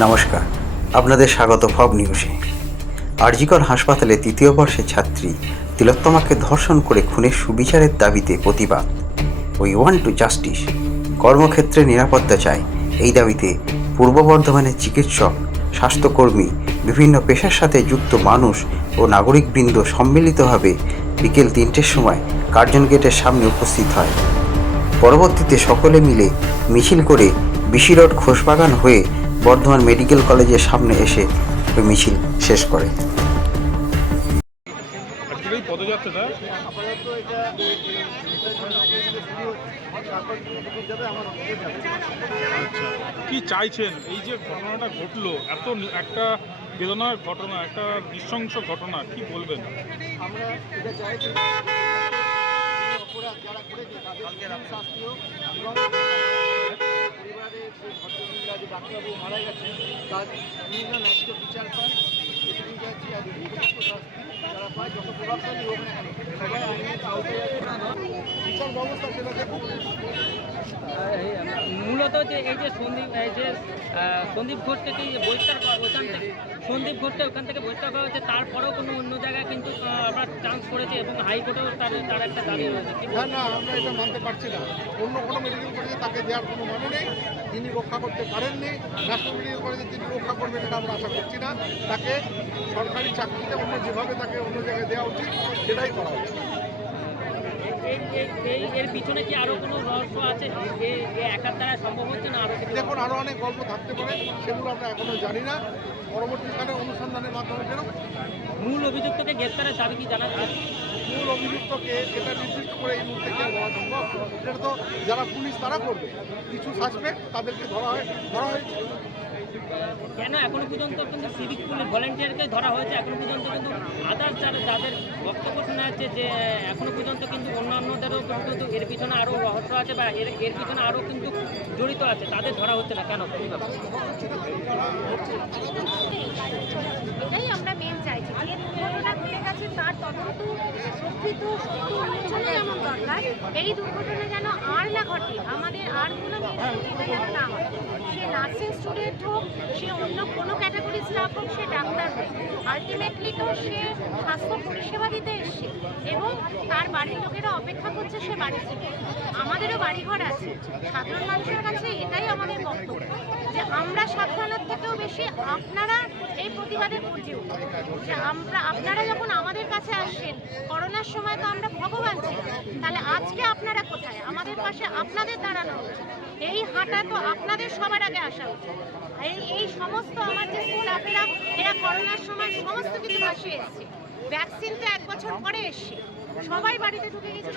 নমস্কার, আপনাদের স্বাগত ফব নিউজে। আরজিকর হাসপাতালে তৃতীয় বর্ষের ছাত্রী তিলোত্তমাকে ধর্ষণ করে খুনের সুবিচারের দাবিতে প্রতিবাদ। উই ওয়ান টু জাস্টিস কর্মক্ষেত্রে নিরাপত্তা চাই এই দাবিতে পূর্ব বর্ধমানের চিকিৎসক, স্বাস্থ্যকর্মী, বিভিন্ন পেশার সাথে যুক্ত মানুষ ও নাগরিকবৃন্দ সম্মিলিতভাবে বিকেল তিনটের সময় কার্জন গেটের সামনে উপস্থিত হয়। পরবর্তীতে সকলে মিলে মিছিল করে বিশি রোড খোসবাগান হয়ে বর্ধমান মেডিকেল কলেজের সামনে এসে মিছিল শেষ করে। কি চাইছেন? এই যে ঘটনাটা ঘটলো এত একটা বেদনার ঘটনা একটা নৃশংস ঘটনা কি বলবেন? আমরা এটা চাইছি অপরাধ যারা করেছে তাদের শাস্তি হোক মারা গেছে তার বিভিন্ন ন্যায্য বিচার পায় এটুকুই যাচ্ছি, আর উপযুক্ত শাস্তি পায়, যত প্রভাবশালী। বিচার ব্যবস্থা সেটাকে দেখুক মূলত যে এই যে সন্দীপ, এই যে সন্দীপ ঘোষকে যে বহিষ্কার করা ওখান থেকে, সন্দীপ ঘোষকে ওখান থেকে বহিষ্কার করা হয়েছে, তারপরেও কোনো অন্য জায়গায় কিন্তু আমরা চান্স করেছে এবং হাইকোর্টেও তার তার একটা দাবি রয়েছে। না না, আমরা এটা মানতে পারছি না। অন্য কোনো মেডিকেল কলেজে তাকে দেওয়ার কোনো মানে নেই, তিনি রক্ষা করতে পারেননি। ন্যাশনাল মেডিকেল কলেজে তিনি রক্ষা করবেন এটা আমরা আশা করছি না। তাকে সরকারি চাকরিতে অন্য যেভাবে তাকে অন্য জায়গায় দেওয়া উচিত, সেটাই করা উচিত। এর পিছনে কি কোনো রহস্য আছে? একার দ্বারা সম্ভব হচ্ছে না দেখুন আরও অনেক গল্প থাকতে পারে সেগুলো আমরা এখনও জানি না। পরবর্তীকালে অনুসন্ধানের মাধ্যমে বেরোক মূল অভিযুক্তকে গ্রেপ্তারের দাবি কি জানাচ্ছে মূল অভিযুক্তকে এটা নির্দিষ্ট করে এই মুহূর্তে হওয়া সম্ভব সেটা তো যারা পুলিশ তারা করবে। কিছু সাসপেক্ট তাদেরকে ধরা হয় ধরা কেন এখনও পর্যন্ত কিন্তু সিভিক পুলিশ ভলেন্টিয়ারকে ধরা হয়েছে, এখনও পর্যন্ত কিন্তু আদার্স যারা, যাদের বক্তব্য শোনা যাচ্ছে যে এখনও পর্যন্ত কিন্তু অন্যান্যদেরও কিন্তু এর পিছনে আরও রহস্য আছে বা এর এর পিছনে আরও কিন্তু জড়িত আছে, তাদের ধরা হচ্ছে না, কেন? এটাই আমরা চাইছি। এই দুর্ঘটনা যেন আর না ঘটে, আমাদের আর কোনো যেন না হয়। স্টুডেন্ট হোক সে অন্য কোনো ক্যাটাগরি স্টাফ হোক সে ডাক্তার হোক আলটিমেটলি তো সে স্বাস্থ্য পরিষেবা দিতে এসছে এবং তার বাড়ির লোকেরা অপেক্ষা করছে সে বাড়ি থেকে। আমাদেরও বাড়িঘর আছে। সাধারণ মানুষের কাছে এটাই আমাদের বক্তব্য যে আমরা সাবধানের থেকেও বেশি আপনারা এই প্রতিবাদে উঠুন। যে আমরা, আপনারা যখন আমাদের কাছে আসছেন করোনার সময় তো আমরা ভগবান ছিলাম। তাহলে আজকে আপনারা কোথায়? আমাদের পাশে আপনাদের দাঁড়ানো উচিত। এই হাঁটা তো আপনাদের সবার আগে আসা উচিত। এই এই সমস্ত আমার যে স্কুল আপনারা এরা করোনার সময় সমস্ত কিছু ভাসিয়ে এসছে। ভ্যাকসিন তো এক বছর পরে এসছে। সবাই বাড়িতে ঢুকে গেছে